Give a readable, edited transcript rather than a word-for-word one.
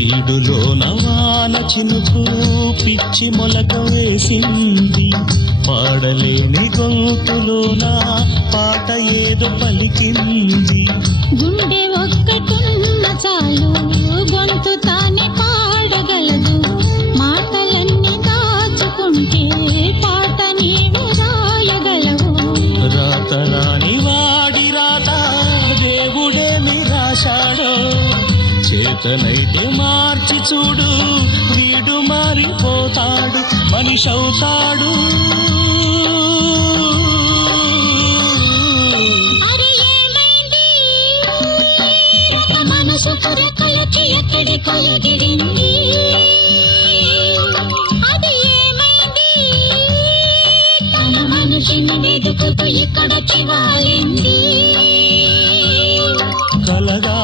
వీడులోన వాన చినుకు పిచ్చి మొలక వేసింది, పాడలేని గొంతులోన పాట ఏదో పలికింది. గుండె ఒక్కటున్న చాలు గొంతు తానే పాడగలదు, మాటలన్నీ దాచుకుంటే పాట నీవు రాయగలవు. రాత రాని వాడి రాత దేవుడేమి రాశాడో, చేతనైతే మార్చి చూడు వీడు మారిపోతాడు, మనిషవుతాడు. మనసు కొరకలకి ఎక్కడి కొలగిరింది, అది ఏమైంది? తన మనిషిని వెతుకుతూ ఇక్కడ చివాలింది. కలగా